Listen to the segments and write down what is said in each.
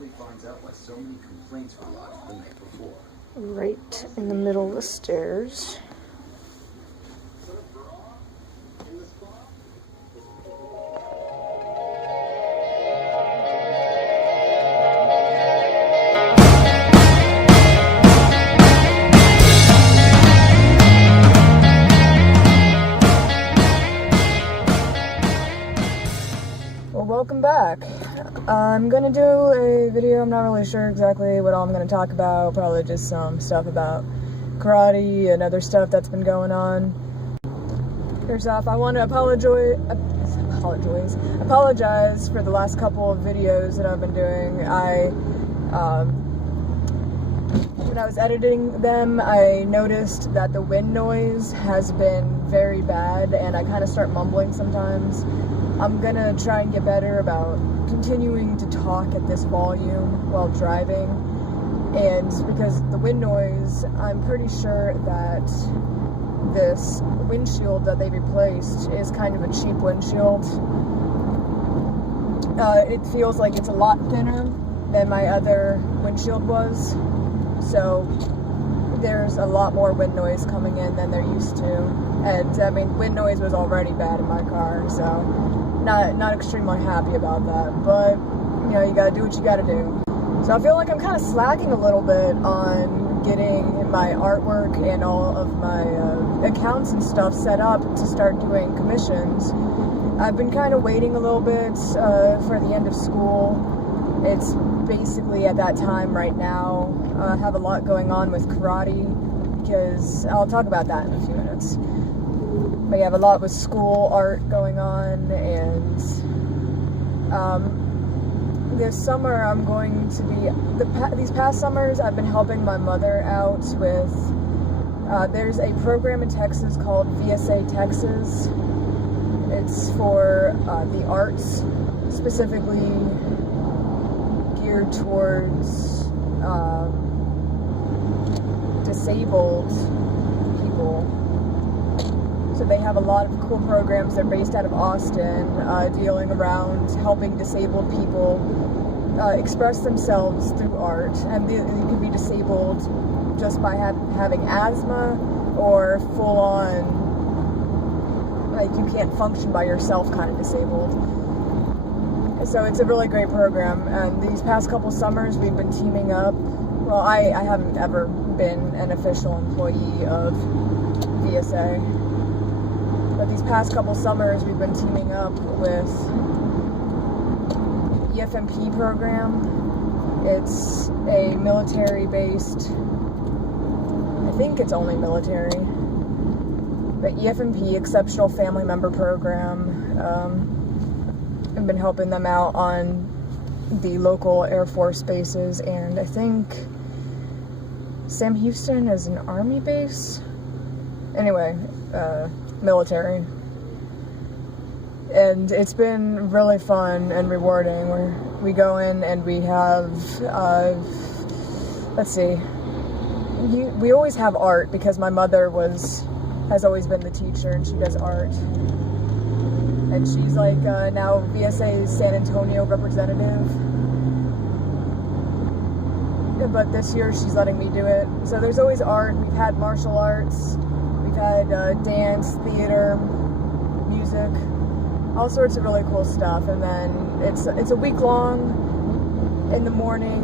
quickly finds out why so many complaints were lodged the night before. Right in the middle of the stairs. Welcome back. I'm gonna do a video. I'm not really sure exactly what all I'm gonna talk about. Probably just some stuff about karate and other stuff that's been going on. First off, I want to apologize for the last couple of videos that I've been doing. When I was editing them, I noticed that the wind noise has been very bad, and I kind of start mumbling sometimes. I'm gonna try and get better about continuing to talk at this volume while driving, and because the wind noise, I'm pretty sure that this windshield that they replaced is kind of a cheap windshield. It feels like it's a lot thinner than my other windshield was, so there's a lot more wind noise coming in than there used to, and I mean, wind noise was already bad in my car, so not extremely happy about that, but you know, you gotta do what you gotta do. So I feel like I'm kind of slacking a little bit on getting my artwork and all of my accounts and stuff set up to start doing commissions. I've been kind of waiting a little bit for the end of school. It's basically at that time right now. I have a lot going on with karate, because I'll talk about that in a few minutes. But you have a lot with school art going on, and this summer I'm going to be, these past summers I've been helping my mother out with, there's a program in Texas called VSA Texas. It's for the arts, specifically geared towards disabled people. So they have a lot of cool programs. They're based out of Austin, dealing around helping disabled people express themselves through art. And you can be disabled just by having asthma, or full on, like, you can't function by yourself kind of disabled. So it's a really great program. And these past couple summers we've been teaming up. Well, I haven't ever been an official employee of VSA. But these past couple summers, we've been teaming up with EFMP program. It's a military-based, I think it's only military, but EFMP, Exceptional Family Member Program. I've been helping them out on the local Air Force bases, and I think Sam Houston is an Army base. Anyway, military, and it's been really fun and rewarding. We go in and we have let's see, we always have art, because my mother has always been the teacher, and she does art, and she's like now VSA's San Antonio representative, but this year she's letting me do it. So there's always art. We've had martial arts, we've had dance, theater, music, all sorts of really cool stuff. And then it's a week long. In the morning,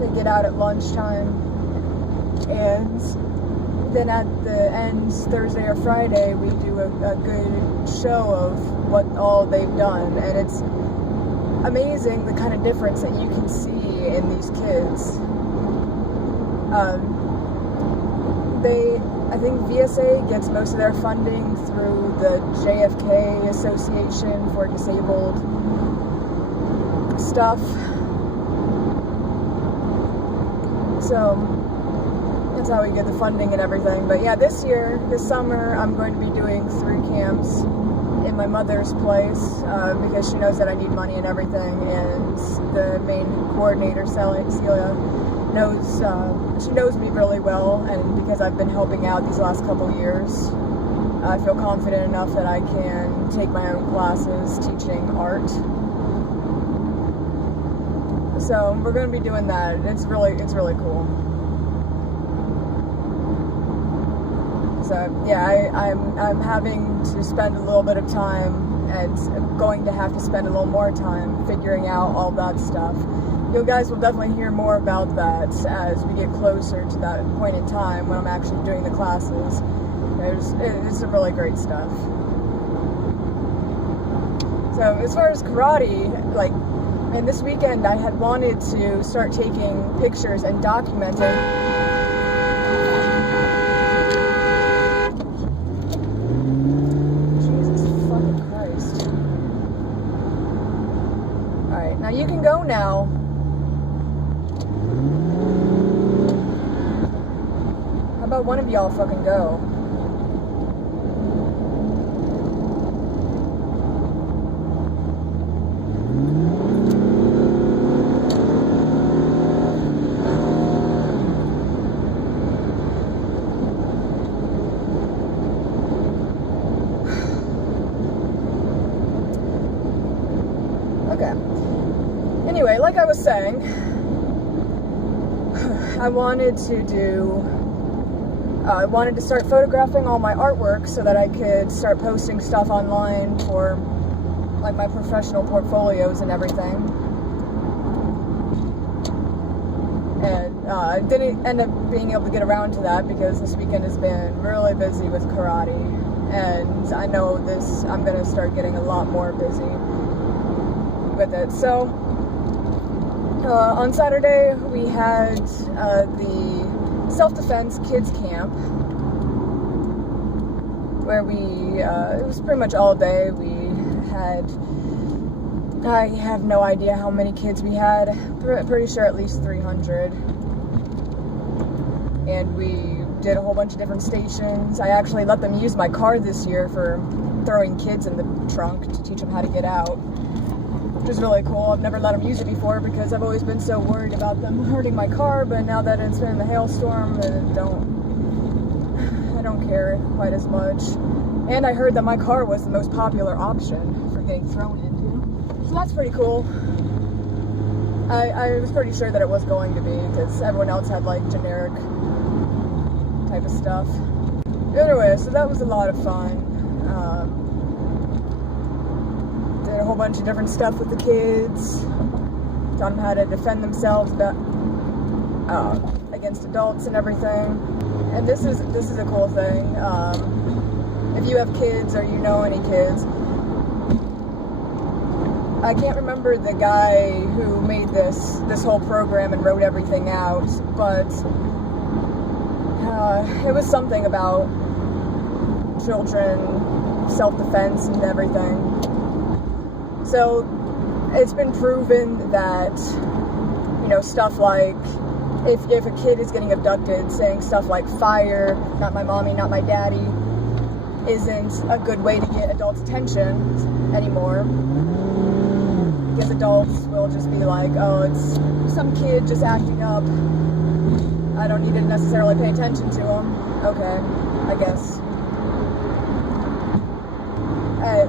they get out at lunchtime, and then at the end, Thursday or Friday, we do a good show of what all they've done, and it's amazing the kind of difference that you can see in these kids. I think VSA gets most of their funding through the JFK Association for Disabled stuff. So that's how we get the funding and everything. But yeah, this summer, I'm going to be doing 3 camps in my mother's place, because she knows that I need money and everything, and the main coordinator, Celia, she knows me really well, and because I've been helping out these last couple years, I feel confident enough that I can take my own classes teaching art. So we're gonna be doing that. It's really cool. So yeah, I'm having to spend a little bit of time, and I'm going to have to spend a little more time figuring out all that stuff. You guys will definitely hear more about that as we get closer to that point in time when I'm actually doing the classes. It's some really great stuff. So as far as karate, like, and this weekend I had wanted to start taking pictures and documenting. Now you can go now. How about one of y'all fucking go? Okay. Anyway, like I was saying, I wanted to start photographing all my artwork so that I could start posting stuff online for like my professional portfolios and everything. And I didn't end up being able to get around to that because this weekend has been really busy with karate, and I know I'm going to start getting a lot more busy with it. So on Saturday we had the self-defense kids camp where it was pretty much all day. I have no idea how many kids we had, pretty sure at least 300, and we did a whole bunch of different stations. I actually let them use my car this year for throwing kids in the trunk to teach them how to get out, which is really cool. I've never let them use it before because I've always been so worried about them hurting my car, but now that it's been in the hailstorm, I don't care quite as much. And I heard that my car was the most popular option for getting thrown into, so that's pretty cool. I was pretty sure that it was going to be because everyone else had like generic type of stuff. Anyway, so that was a lot of fun. Did a whole bunch of different stuff with the kids, taught them how to defend themselves against adults and everything. And this is a cool thing. If you have kids or you know any kids, I can't remember the guy who made this whole program and wrote everything out, but it was something about children, self-defense and everything. So it's been proven that, you know, stuff like if a kid is getting abducted, saying stuff like fire, not my mommy, not my daddy, isn't a good way to get adults' attention anymore. Because adults will just be like, oh, it's some kid just acting up. I don't need to necessarily pay attention to him. Okay, I guess.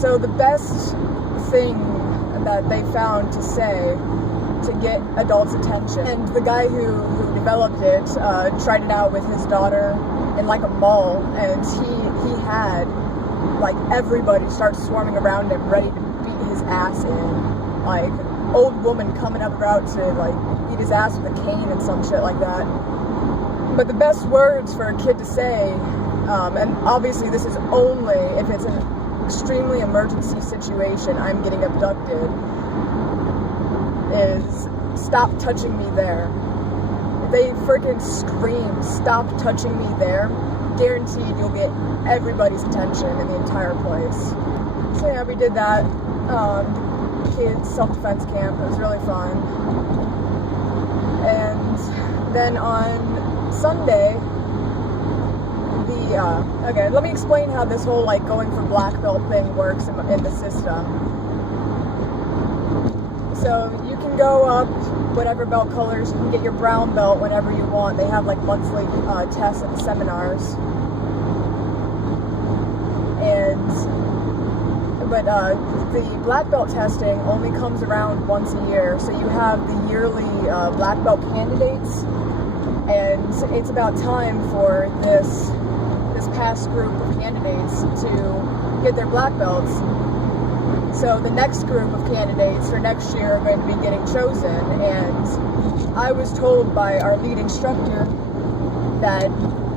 So the best thing that they found to say to get adults' attention, and the guy who developed it tried it out with his daughter in like a mall, and he had like everybody start swarming around him ready to beat his ass in, like old woman coming up about to like beat his ass with a cane and some shit like that. But the best words for a kid to say, and obviously this is only if it's an extremely emergency situation, I'm getting abducted, is stop touching me there. If they freaking scream, stop touching me there, guaranteed you'll get everybody's attention in the entire place. So yeah, we did that. Kids self-defense camp. It was really fun. And then on Sunday, okay, let me explain how this whole like going for black belt thing works in the system. So you can go up whatever belt colors, you can get your brown belt whenever you want. They have like monthly tests at the seminars. And But the black belt testing only comes around once a year. So you have the yearly black belt candidates, and it's about time for this past group of candidates to get their black belts. So the next group of candidates for next year are going to be getting chosen, and I was told by our lead instructor that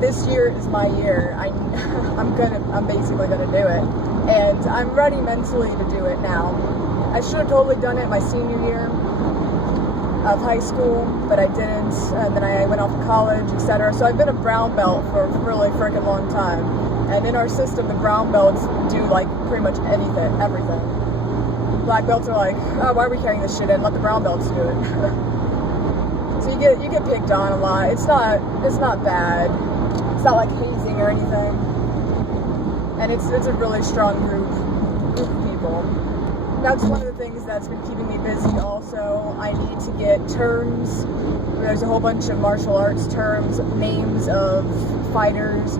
this year is my year. I'm basically gonna do it, and I'm ready mentally to do it now. I should have totally done it my senior year of high school, but I didn't, and then I went off to college, etc. So I've been a brown belt for a really freaking long time, and in our system, the brown belts do like pretty much everything. Black belts are like, oh, why are we carrying this shit in? Let the brown belts do it. So you get picked on a lot. It's not bad. It's not like hazing or anything. And it's a really strong group of people. That's one of the things that's been keeping me busy also. I need to get terms. There's a whole bunch of martial arts terms, names of fighters,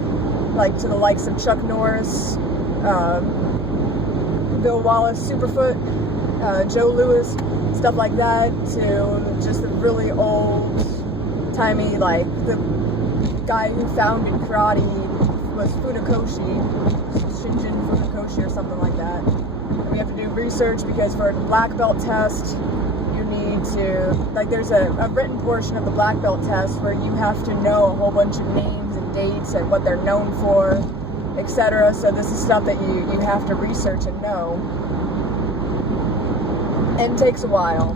like to the likes of Chuck Norris, Bill Wallace, Superfoot, Joe Louis, stuff like that, to just the really old-timey, like the guy who founded karate was Shinjin Funakoshi or something like that. And we have to do research because for the black belt test, you need to, like, there's a written portion of the black belt test where you have to know a whole bunch of names and dates and what they're known for, etc. So this is stuff that you have to research and know. And it takes a while.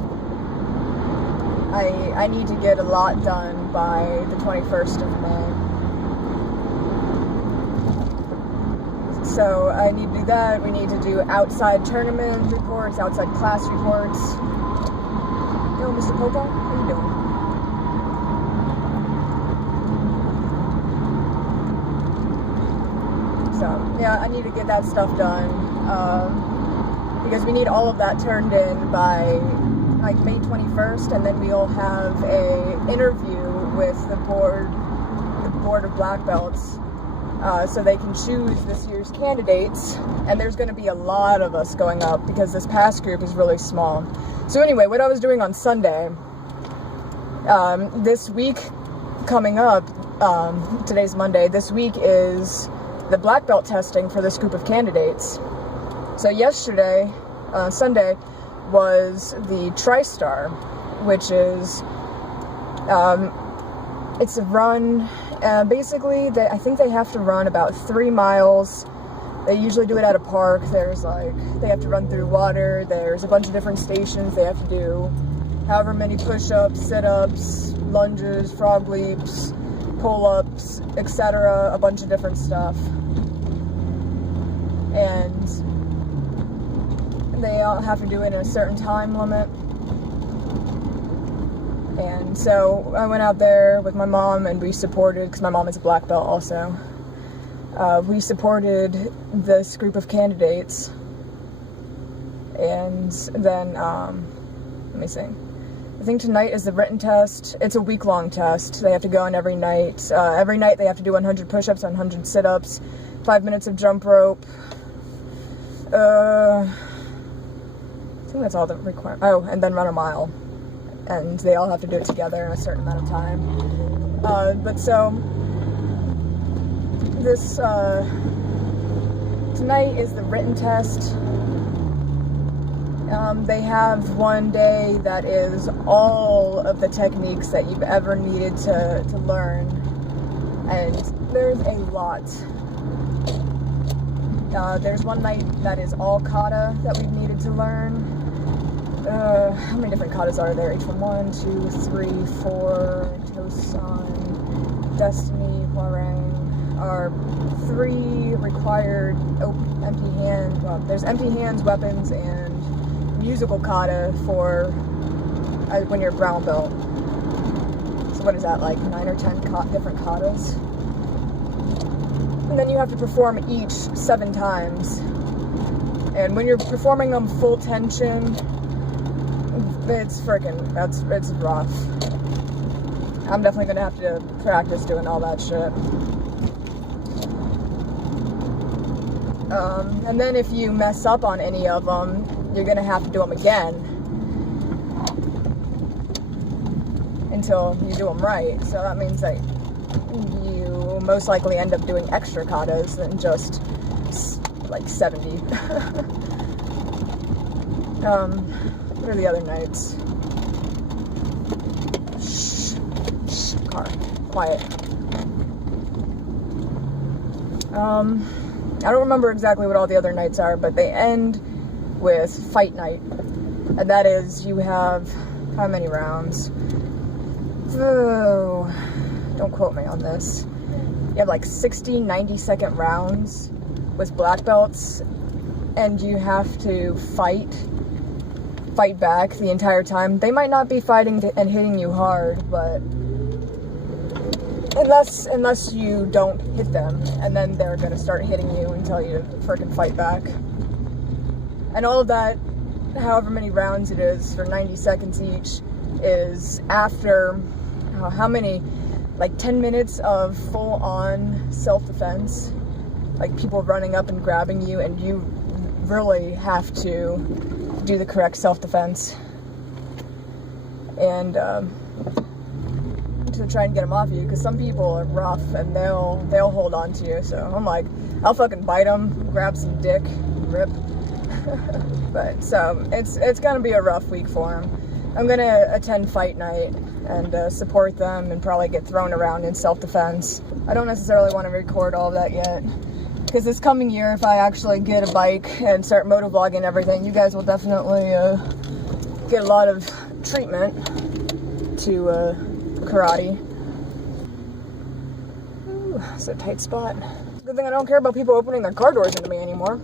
I need to get a lot done by the 21st of May. So I need to do that. We need to do outside tournament reports, outside class reports. Yo, Mr. Popo, how you doing? So, yeah, I need to get that stuff done. Because we need all of that turned in by like May 21st, and then we'll have a interview with the board of black belts, so they can choose this year's candidates. And there's going to be a lot of us going up because this past group is really small. So anyway, what I was doing on Sunday, this week coming up, today's Monday, this week is the black belt testing for this group of candidates. So yesterday, Sunday, was the TriStar, which is, it's a run, basically, I think they have to run about 3 miles. They usually do it at a park. There's like, they have to run through water, there's a bunch of different stations they have to do, however many push-ups, sit-ups, lunges, frog leaps, pull-ups, etc., a bunch of different stuff. And they all have to do it in a certain time limit. And so I went out there with my mom, and we supported, because my mom is a black belt also, we supported this group of candidates. And then, let me see, I think tonight is the written test. It's a week-long test. They have to go on every night. Every night they have to do 100 push-ups, 100 sit-ups, 5 minutes of jump rope. I think that's all the requirement. Oh, and then run a mile. And they all have to do it together in a certain amount of time. But so, this, tonight is the written test. They have one day that is all of the techniques that you've ever needed to learn. And there's a lot. There's one night that is all kata that we've needed to learn. How many different katas are there? Each one, 1, 2, 3, 4, Tosan, Destiny, Hwarang, are 3 required empty hand, well, there's empty hands, weapons, and musical kata for when you're brown belt. So what is that, like 9 or 10 different katas? And then you have to perform each 7 times. And when you're performing them full tension, it's rough. I'm definitely gonna have to practice doing all that shit. And then if you mess up on any of them, you're gonna have to do them again until you do them right. So that means that you most likely end up doing extra katas than just like 70. What are the other nights? Shh, car, quiet. I don't remember exactly what all the other nights are, but they end with fight night. And that is, you have, how many rounds? Oh, don't quote me on this. You have like 60, 90-second rounds with black belts, and you have to fight back the entire time. They might not be fighting and hitting you hard, but unless you don't hit them, and then they're gonna start hitting you until you freaking fight back. And all of that, however many rounds it is for 90 seconds each, is after how many, like 10 minutes of full-on self-defense, like people running up and grabbing you, and you really have to do the correct self-defense and to try and get them off you, because some people are rough and they'll hold on to you. So I'm like, I'll fucking bite them, grab some dick, rip. But so it's gonna be a rough week for them. I'm gonna attend fight night and support them and probably get thrown around in self-defense. I don't necessarily want to record all of that yet, because this coming year, if I actually get a bike and start motovlogging and everything, you guys will definitely get a lot of treatment to karate. Ooh, it's a tight spot. Good thing I don't care about people opening their car doors into me anymore.